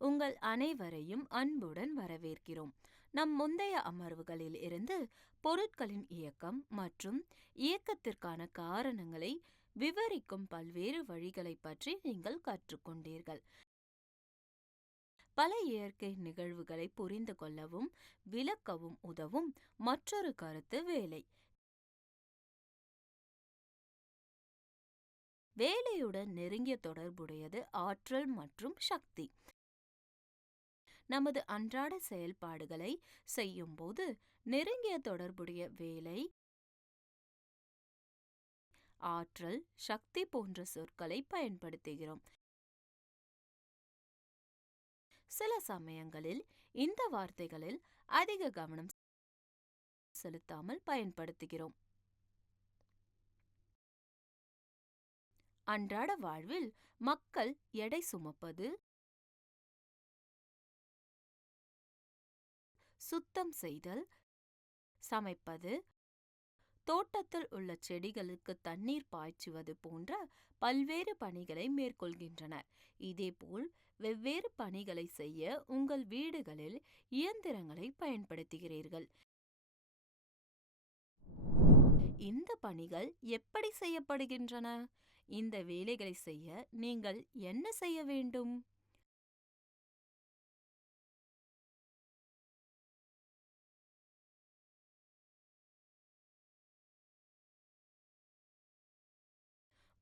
உங்கள் அனைவரையும் அன்புடன் வரவேற்கிறோம். நம் முந்தைய அமர்வுகளில் இருந்து பொருட்களின் இயக்கம் மற்றும் இயக்கத்திற்கான காரணங்களை விவரிக்கும் பல்வேறு வழிகளை பற்றி நீங்கள் கற்றுக்கொண்டீர்கள். பல இயற்கை நிகழ்வுகளை புரிந்து கொள்ளவும் விளக்கவும் உதவும் மற்றொரு கருத்து வேலை. வேலையுடன் நெருங்கிய தொடர்புடையது ஆற்றல் மற்றும் சக்தி. நமது அன்றாட செயல்பாடுகளை செய்யும்போது நெருங்கிய தொடர்புடைய வேலை, ஆற்றல், சக்தி போன்ற சொற்களை பயன்படுத்துகிறோம். சில சமயங்களில் இந்த வார்த்தைகளில் அதிக கவனம் செலுத்தாமல் பயன்படுத்துகிறோம். அன்றாட வாழ்வில் மக்கள் எடை சுமப்பது, சுத்தம் செய்தல், சமைப்பது, தோட்டத்தில் உள்ள செடிகளுக்கு தண்ணீர் பாய்ச்சுவது போன்ற பல்வேறு பணிகளை மேற்கொள்கின்றனர். இதேபோல் வெவ்வேறு பணிகளை செய்ய உங்கள் வீடுகளில் இயந்திரங்களை பயன்படுத்துகிறீர்கள். இந்த பணிகள் எப்படி செய்யப்படுகின்றன? இந்த வேலைகளை செய்ய நீங்கள் என்ன செய்ய வேண்டும்?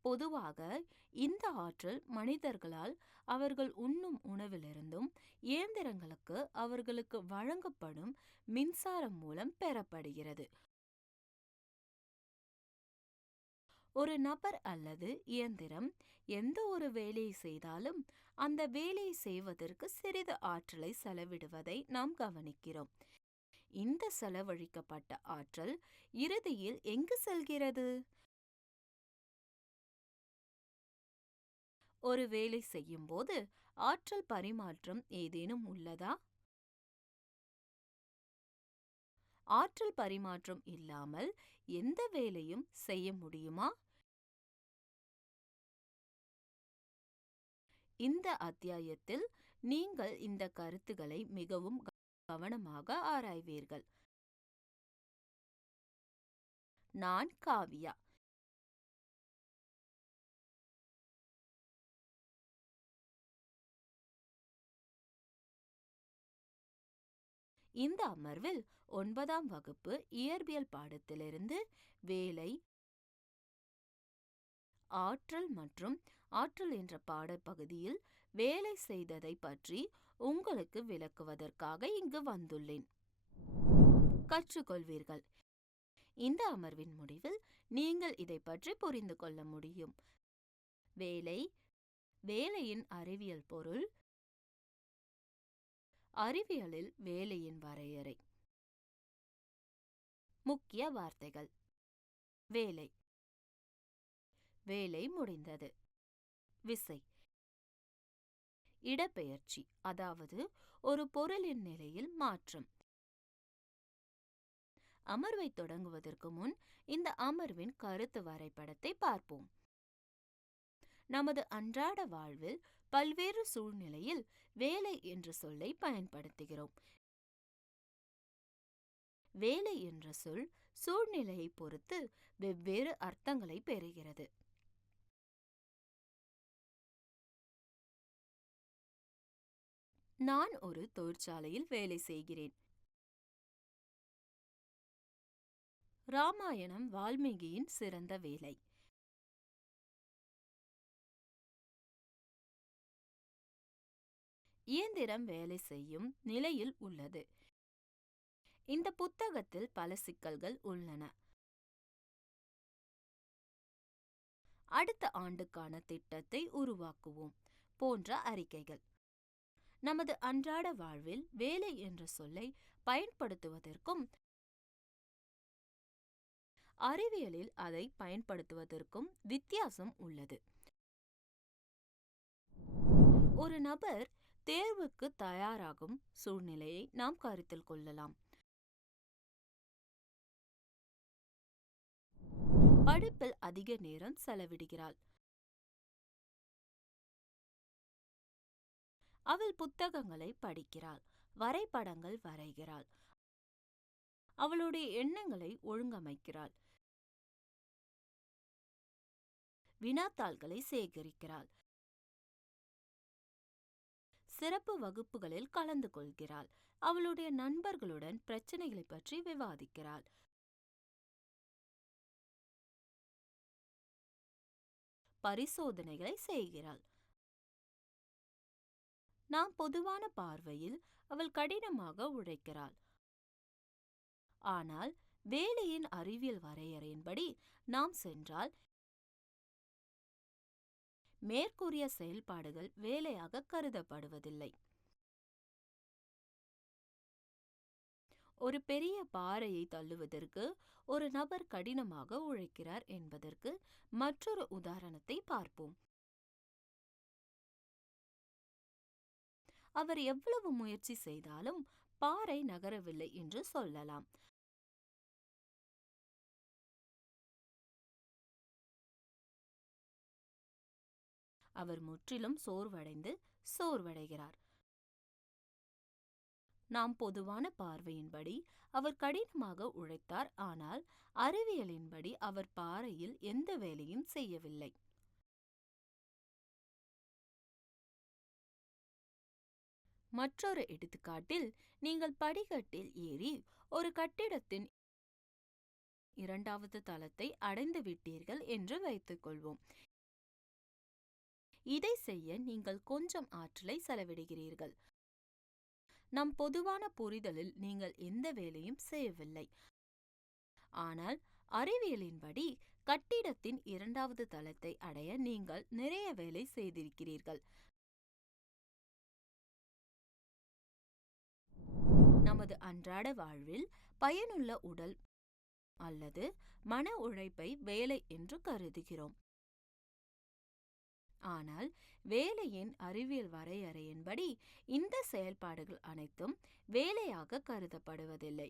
பொதுவாக இந்த ஆற்றல் மனிதர்களால் அவர்கள் உண்ணும் உணவிலிருந்தும் இயந்திரங்களுக்கு அவர்களுக்கு வழங்கப்படும் மின்சாரம் மூலம் பெறப்படுகிறது. ஒரு நபர் அல்லது இயந்திரம் எந்த ஒரு வேலையை செய்தாலும் அந்த வேலையை செய்வதற்கு சிறிது ஆற்றலை செலவிடுவதை நாம் கவனிக்கிறோம். இந்த செலவழிக்கப்பட்ட ஆற்றல் இறுதியில் எங்கு செல்கிறது? ஒரு வேலை செய்யும் போது ஆற்றல் பரிமாற்றம் ஏதேனும் உள்ளதா? ஆற்றல் பரிமாற்றம் இல்லாமல் எந்த வேலையும் செய்ய முடியுமா? இந்த அத்தியாயத்தில் நீங்கள் இந்த கருத்துக்களை மிகவும் கவனமாக ஆராய்வீர்கள். நான் காவியா. இந்த அமர்வில் 9ஆம் வகுப்பு இயற்பியல் பாடத்திலிருந்து வேலை, ஆற்றல் மற்றும் ஆற்றல் என்ற பாடப்பகுதியில் வேலை செய்ததை பற்றி உங்களுக்கு விளக்குவதற்காக இங்கு வந்துள்ளேன். கற்றுக்கொள்வீர்கள். இந்த அமர்வின் முடிவில் நீங்கள் இதை பற்றி புரிந்து கொள்ள முடியும். வேலை, வேலையின் அறிவியல் பொருள், அறிவியலில் வேலையின் வரையறை. முக்கிய வார்த்தைகள்: வேலை, வேலை முடிந்தது. விசை, இடப்பெயர்ச்சி, அதாவது ஒரு பொருளின் நிலையில் மாற்றம். அமர்வை தொடங்குவதற்கு முன் இந்த அமர்வின் கருத்து வரைபடத்தை பார்ப்போம். நமது அன்றாட வாழ்வில் பல்வேறு சூழ்நிலையில் வேலை என்ற சொல்லை பயன்படுத்துகிறோம். வேலை என்ற சொல் சூழ்நிலையை பொறுத்து வெவ்வேறு அர்த்தங்களை பெறுகிறது. நான் ஒரு தொழிற்சாலையில் வேலை செய்கிறேன். ராமாயணம் வால்மீகியின் சிறந்த வேலை. இயந்திரம் வேலை செய்யும் நிலையில் உள்ளது. இந்த புத்தகத்தில் பல சிக்கல்கள் உள்ளன. அடுத்த ஆண்டுக்கான திட்டத்தை உருவாக்குவோம் போன்ற அறிக்கைகள். நமது அன்றாட வாழ்வில் வேலை என்ற சொல்லை பயன்படுத்துவதற்கும் அறிவியலில் அதை பயன்படுத்துவதற்கும் வித்தியாசம் உள்ளது. ஒரு நபர் தேர்வுக்கு தயாராகும் சூழ்நிலையை நாம் கருத்தில் கொள்ளலாம். படிப்பில் அதிக நேரம் செலவிடுகிறாள். அவள் புத்தகங்களை படிக்கிறாள், வரைபடங்கள் வரைகிறாள், அவளுடைய எண்ணங்களை ஒழுங்கமைக்கிறாள், வினாத்தாள்களை சேகரிக்கிறாள், சிறப்பு வகுப்புகளில் கலந்து கொள்கிறாள், அவளுடைய நண்பர்களுடன் பிரச்சனைகளை பற்றி விவாதிக்கிறாள், பரிசோதனைகளை செய்கிறாள். நாம் பொதுவான பார்வையில் அவள் கடினமாக உழைக்கிறாள். ஆனால் வேலையின் அறிவியல் வரையறையின்படி நாம் சென்றால் மேற்கூறிய செயல்பாடுகள் வேலையாக கருதப்படுவதில்லை. ஒரு பெரிய பாறையை தள்ளுவதற்கு ஒரு நபர் கடினமாக உழைக்கிறார் என்பதற்கு மற்றொரு உதாரணத்தை பார்ப்போம். அவர் எவ்வளவு முயற்சி செய்தாலும் பாறை நகரவில்லை என்று சொல்லலாம். அவர் முற்றிலும் சோர்வடைகிறார். நாம் பொதுவான பார்வையின்படி அவர் கடினமாக உழைத்தார், ஆனால் அறிவியலின்படி அவர் பாறையில் எந்த வேலையும் செய்யவில்லை. மற்றொரு எடுத்துக்காட்டில், நீங்கள் படிக்கட்டில் ஏறி ஒரு கட்டிடத்தின் 2வது தளத்தை அடைந்து விட்டீர்கள் என்று வைத்துக்கொள்வோம். இதை செய்ய நீங்கள் கொஞ்சம் ஆற்றலை செலவிடுகிறீர்கள். நம் பொதுவான புரிதலில் நீங்கள் எந்த வேலையும் செய்யவில்லை. ஆனால் அறிவியலின்படி கட்டிடத்தின் 2வது தளத்தை அடைய நீங்கள் நிறைய வேலை செய்திருக்கிறீர்கள். நமது அன்றாட வாழ்வில் பயனுள்ள உடல் அல்லது மன உழைப்பை வேலை என்று கருதுகிறோம். ஆனால் வேலையின் அறிவியல் வரையறையின்படி இந்த செயல்பாடுகள் அனைத்தும் வேலையாக கருதப்படுவதில்லை.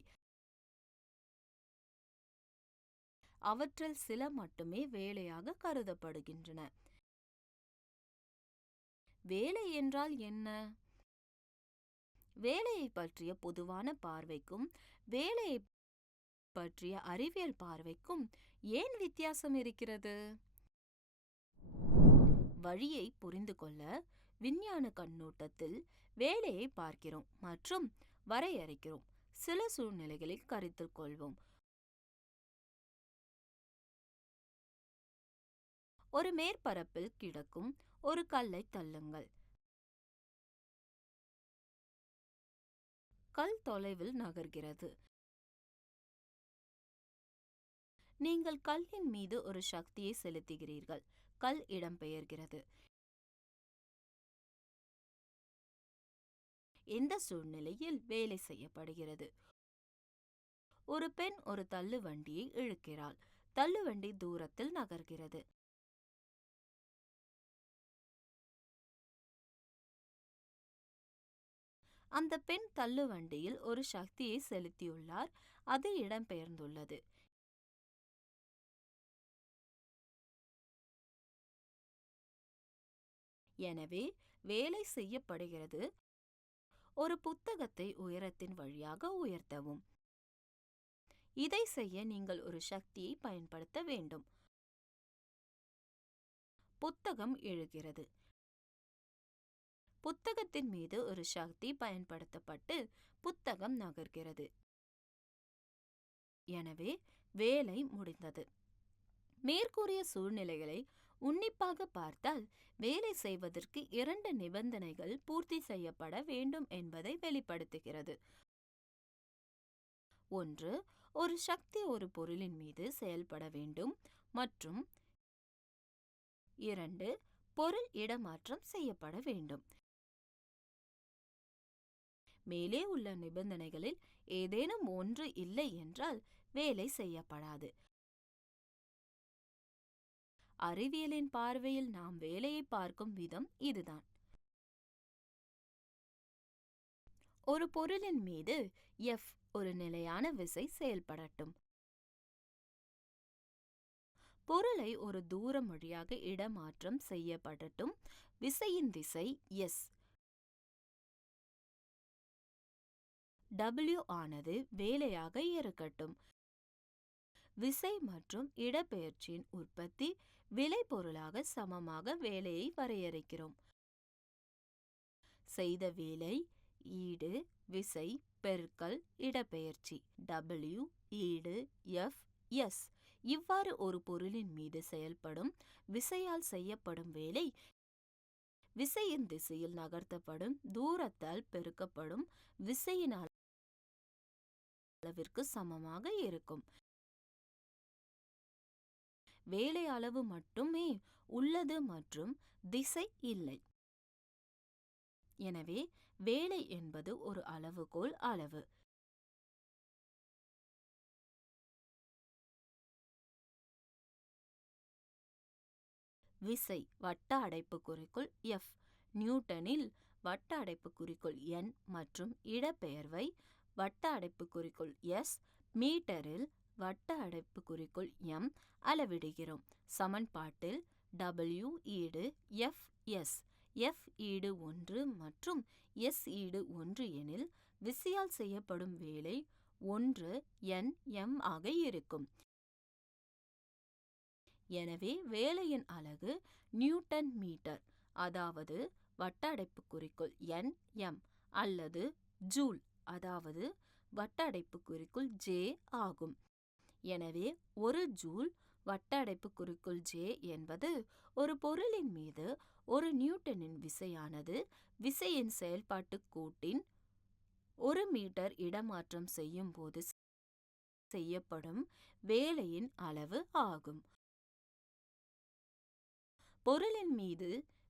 அவற்றில் சில மட்டுமே வேலையாக கருதப்படுகின்றன. வேலை என்றால் என்ன? வேலையை பற்றிய பொதுவான பார்வைக்கும் வேலையை பற்றிய அறிவியல் பார்வைக்கும் ஏன் வித்தியாசம் இருக்கிறது? வழியை புரிந்து கொள்ள விஞ்ஞான கண்ணோட்டத்தில் வேலையை பார்க்கிறோம் மற்றும் வரையறுக்கிறோம். சில சூழ்நிலைகளில் கருத்தில் கொள்வோம். ஒரு மேற்பரப்பில் கிடக்கும் ஒரு கல்லை தள்ளுங்கள். கல் தொலைவில் நகர்கிறது. நீங்கள் கல்லின் மீது ஒரு சக்தியை செலுத்துகிறீர்கள். கல் இடம்பெயர்கிறது. எந்த சூழ்நிலையில் வேலை செய்யப்படுகிறது? ஒரு பெண் ஒரு தள்ளுவண்டியை இழுக்கிறாள். தள்ளுவண்டி தூரத்தில் நகர்கிறது. அந்த பெண் தள்ளுவண்டியில் ஒரு சக்தியை செலுத்தியுள்ளார். அது இடம்பெயர்ந்துள்ளது. எனவே வேலை செய்யப்படுகிறது. ஒரு புத்தகத்தை உயரத்தின் வழியாக உயர்த்தவும். இதை செய்ய நீங்கள் ஒரு சக்தியை பயன்படுத்த வேண்டும். புத்தகம் எழுகிறது. புத்தகத்தின் மீது ஒரு சக்தி பயன்படுத்தப்பட்டு புத்தகம் நகர்கிறது. எனவே வேலை முடிந்தது. மேற்கூறிய சூழ்நிலைகளை உன்னிப்பாக பார்த்தால் வேலை செய்வதற்கு 2 நிபந்தனைகள் பூர்த்தி செய்யப்பட வேண்டும் என்பதை வெளிப்படுத்துகிறது. 1. ஒரு சக்தி ஒரு பொருளின் மீது செயல்பட வேண்டும் மற்றும் 2. பொருள் இடமாற்றம் செய்யப்பட வேண்டும். மேலே உள்ள நிபந்தனைகளில் ஏதேனும் ஒன்று இல்லை என்றால் வேலை செய்யப்படாது. அறிவியலின் பார்வையில் நாம் வேலையை பார்க்கும் விதம் இதுதான். ஒரு பொருளின் மீது F ஒரு நிலையான விசை செயல்படட்டும். பொருளை ஒரு தூரம் வழியாக இடமாற்றம் செய்யப்படட்டும். விசையின் திசை S. W ஆனது வேலையாக இருக்கட்டும். விசை மற்றும் இடப்பெயர்ச்சியின் உற்பத்தி விளைபொருளாக சமமாக வேலையை வரையறுக்கிறோம். செய்த வேலை ஈடு விசை பெருக்கல் இடப்பெயர்ச்சி W ஈடு F S. இவ்வாறு ஒரு பொருளின் மீது செயல்படும் விசையால் செய்யப்படும் வேலை விசையின் திசையில் நகர்த்தப்படும் தூரத்தால் பெருக்கப்படும் விசையின் அளவிற்கு சமமாக இருக்கும். வேலை அளவு மட்டுமே உள்ளது மற்றும் திசை இல்லை. எனவே வேலை என்பது ஒரு அளவுகோல் அளவு. விசை வட்ட அடைப்புக்குறிக்குள் F நியூட்டனில், வட்ட அடைப்புக்குறிக்குள் N மற்றும் இடப்பெயர்வை வட்ட அடைப்புக்குறிக்குள் S மீட்டரில், வட்ட அடைப்புக்குறிக்குள் M அளவிடுகிறோம். சமன்பாட்டில் W ஈடு F S, F ஈடு 1 மற்றும் S ஈடு 1 எனில் விசையால் செய்யப்படும் வேலை 1 N M ஆக இருக்கும். எனவே வேலையின் அலகு நியூட்டன் மீட்டர், அதாவது வட்ட அடைப்புக்குறிக்குள் N M, அல்லது ஜூல், அதாவது வட்ட அடைப்புக்குறிக்குள் J ஆகும். எனவே ஒரு ஜூல் வட்ட அடைப்புக்குறிக்குள் J என்பது ஒரு பொருளின் மீது ஒரு நியூட்டனின் விசையானது விசையின் செயல்பாட்டு கூட்டின் 1 மீட்டர் இடமாற்றம் செய்யும் போது செய்யப்படும் வேலையின் அளவு ஆகும். பொருளின் மீது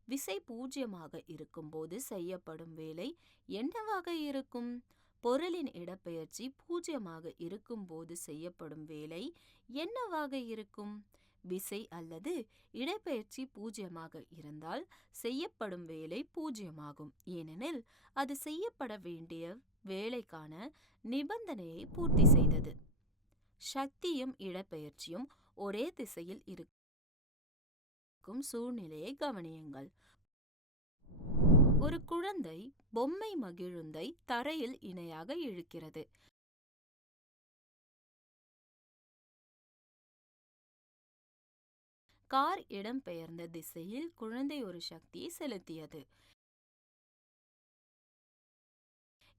விசை 0 இருக்கும்போது செய்யப்படும் வேலை என்னவாக இருக்கும்? பொருளின் இடப்பெயர்ச்சி 0 இருக்கும்போது செய்யப்படும் வேலை என்னவாக இருக்கும்? விசை அல்லது இடப்பெயர்ச்சி 0 இருந்தால் செய்யப்படும் வேலை 0 ஆகும். ஏனெனில் அது செய்யப்பட வேண்டிய வேலைக்கான நிபந்தனையை பூர்த்தி செய்தது. சக்தியும் இடப்பெயர்ச்சியும் ஒரே திசையில் இருக்கும் சூழ்நிலையை கவனியுங்கள். ஒரு குழந்தை பொம்மை மகிழுந்தை தரையில் இணையாக இழுக்கிறது. கார் இடம்பெயர்ந்த திசையில் குழந்தை ஒரு சக்தியை செலுத்தியது.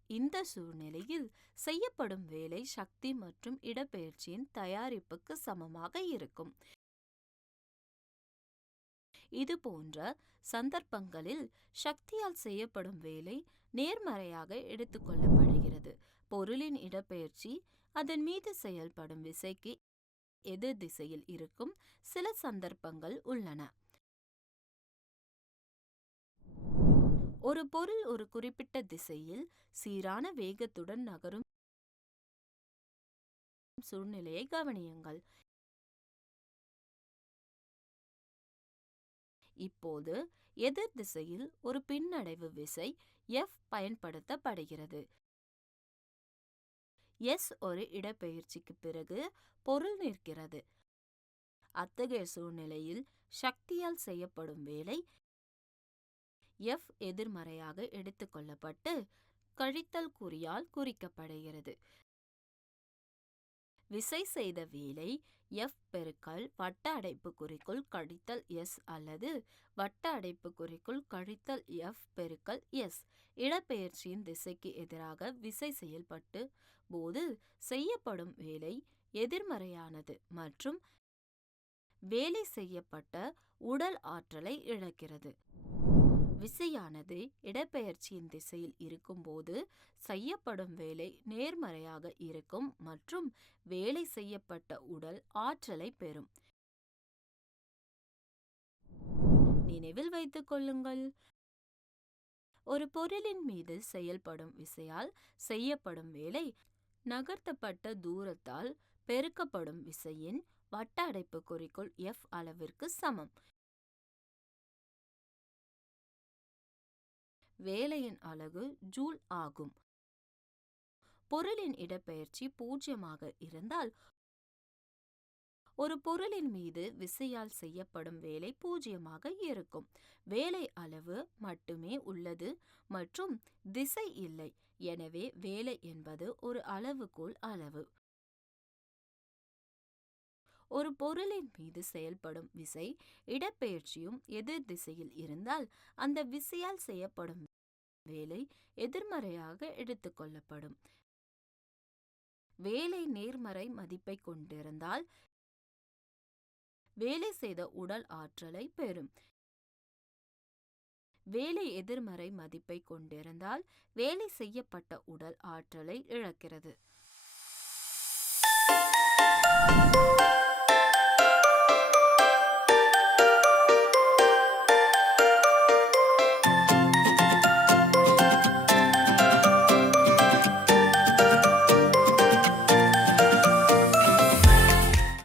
இந்த சூழ்நிலையில் செய்யப்படும் வேலை சக்தி மற்றும் இடப்பெயர்ச்சியின் தயாரிப்புக்கு சமமாக இருக்கும். இது போன்ற சந்தர்ப்பங்களில் சக்தியால் செய்யப்படும் வேலை நேர்மறையாக எடுத்துக்கொள்ளப்படுகிறது. பொருளின் இடப்பெயர்ச்சி அதன் மீது செயல்படும் விசைக்கு எதிர் திசையில் இருக்கும் சில சந்தர்ப்பங்கள் உள்ளன. ஒரு பொருள் ஒரு குறிப்பிட்ட திசையில் சீரான வேகத்துடன் நகரும் சூழ்நிலையை கவனியுங்கள். இப்போது எதிர் திசையில் ஒரு பின்னடைவு விசை F பயன்படுத்தப்படுகிறது. S ஒரு இடப்பெயர்ச்சிக்கு பிறகு பொருள் நிற்கிறது. அத்தகைய சூழ்நிலையில் சக்தியால் செய்யப்படும் வேலை F எதிர்மறையாக எடுத்துக்கொள்ளப்பட்டு கழித்தல் குறியால் குறிக்கப்படுகிறது. விசை செய்த வேலை F பெருக்கல் வட்ட அடைப்புக்குறிக்குள் கழித்தல் S அல்லது வட்ட அடைப்புக்குறிக்குள் கழித்தல் F பெருக்கல் S. இடப்பெயர்ச்சியின் திசைக்கு எதிராக விசை செயல்பட்டு போது செய்யப்படும் வேலை எதிர்மறையானது மற்றும் வேலை செய்யப்பட்ட உடல் ஆற்றலை இழக்கிறது. விசையானது இடப்பெயர்ச்சியின் திசையில் இருக்கும்போது செய்யப்படும் வேலை நேர்மறையாக இருக்கும் மற்றும் வேலை செய்யப்பட்ட உடல் ஆற்றலை பெறும். நினைவில் வைத்துக் கொள்ளுங்கள், ஒரு பொருளின் மீது செயல்படும் விசையால் செய்யப்படும் வேலை நகர்த்தப்பட்ட தூரத்தால் பெருக்கப்படும் விசையின் வட்ட அடைப்புக்குறிக்குள் F அளவிற்கு சமம். வேலையின் அலகு ஜூல் ஆகும். பொருளின் இடப்பெயர்ச்சி 0 இருந்தால் ஒரு பொருளின் மீது விசையால் செய்யப்படும் வேலை 0 இருக்கும். வேலை அளவு மட்டுமே உள்ளது மற்றும் திசை இல்லை. எனவே வேலை என்பது ஒரு அளவுகோல் அளவு. ஒரு பொருளின் மீது செயல்படும் விசை இடப்பெயர்ச்சியும் எதிர் திசையில் இருந்தால் அந்த விசையால் செய்யப்படும் வேலை எதிர்மறையாக எடுத்துக்கொள்ளப்படும். வேலை நேர்மறை மதிப்பை கொண்டிருந்தால் வேலை செய்த உடல் ஆற்றலை பெறும். வேலை எதிர்மறை மதிப்பை கொண்டிருந்தால் வேலை செய்யப்பட்ட உடல் ஆற்றலை இழக்கிறது.